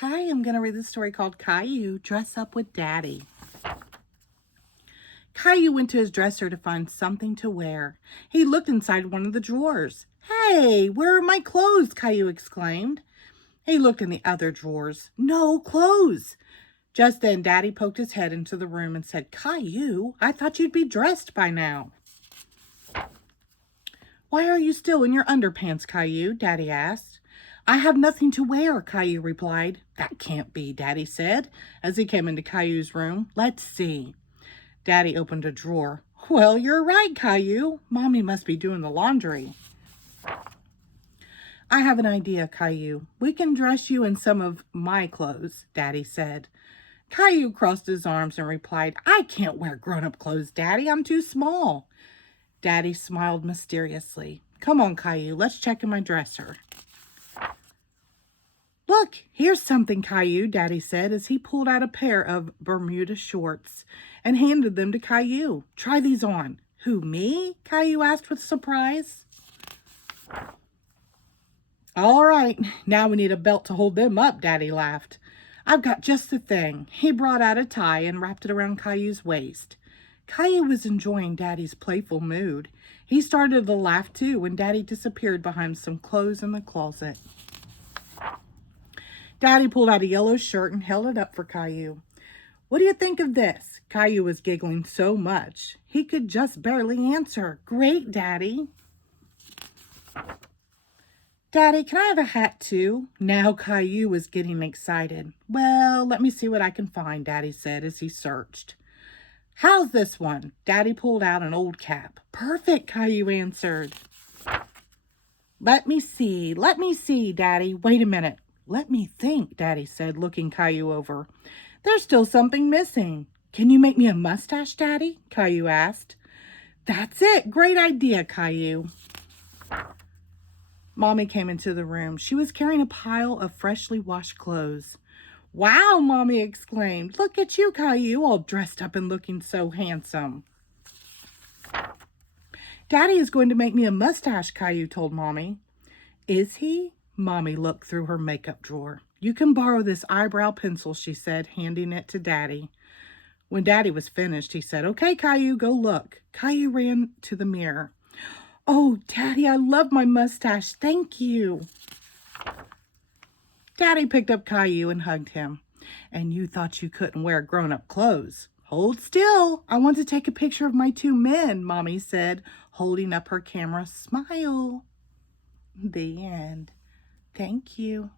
Hi, I'm going to read the story called Caillou, Dress Up with Daddy. Caillou went to his dresser to find something to wear. He looked inside one of the drawers. Hey, where are my clothes? Caillou exclaimed. He looked in the other drawers. No clothes. Just then, Daddy poked his head into the room and said, Caillou, I thought you'd be dressed by now. Why are you still in your underpants, Caillou? Daddy asked. I have nothing to wear, Caillou replied. That can't be, Daddy said, as he came into Caillou's room. Let's see. Daddy opened a drawer. Well, you're right, Caillou. Mommy must be doing the laundry. I have an idea, Caillou. We can dress you in some of my clothes, Daddy said. Caillou crossed his arms and replied, I can't wear grown-up clothes, Daddy. I'm too small. Daddy smiled mysteriously. Come on, Caillou, let's check in my dresser. Look, here's something, Caillou, Daddy said as he pulled out a pair of Bermuda shorts and handed them to Caillou. Try these on. Who, me? Caillou asked with surprise. All right, now we need a belt to hold them up, Daddy laughed. I've got just the thing. He brought out a tie and wrapped it around Caillou's waist. Caillou was enjoying Daddy's playful mood. He started to laugh too when Daddy disappeared behind some clothes in the closet. Daddy pulled out a yellow shirt and held it up for Caillou. What do you think of this? Caillou was giggling so much he could just barely answer. Great, Daddy. Daddy, can I have a hat too? Now Caillou was getting excited. Well, let me see what I can find, Daddy said as he searched. How's this one? Daddy pulled out an old cap. Perfect, Caillou answered. Let me see, Daddy. Wait a minute. Let me think, Daddy said, looking Caillou over. There's still something missing. Can you make me a mustache, Daddy? Caillou asked. That's it. Great idea, Caillou. Mommy came into the room. She was carrying a pile of freshly washed clothes. Wow, Mommy exclaimed. Look at you, Caillou, all dressed up and looking so handsome. Daddy is going to make me a mustache, Caillou told Mommy. Is he? Mommy looked through her makeup drawer. You can borrow this eyebrow pencil, she said, handing it to Daddy. When Daddy was finished, he said, Okay, Caillou, go look. Caillou ran to the mirror. Oh, Daddy, I love my mustache. Thank you. Daddy picked up Caillou and hugged him. And you thought you couldn't wear grown-up clothes. Hold still. I want to take a picture of my two men, Mommy said, holding up her camera. Smile. The end. Thank you.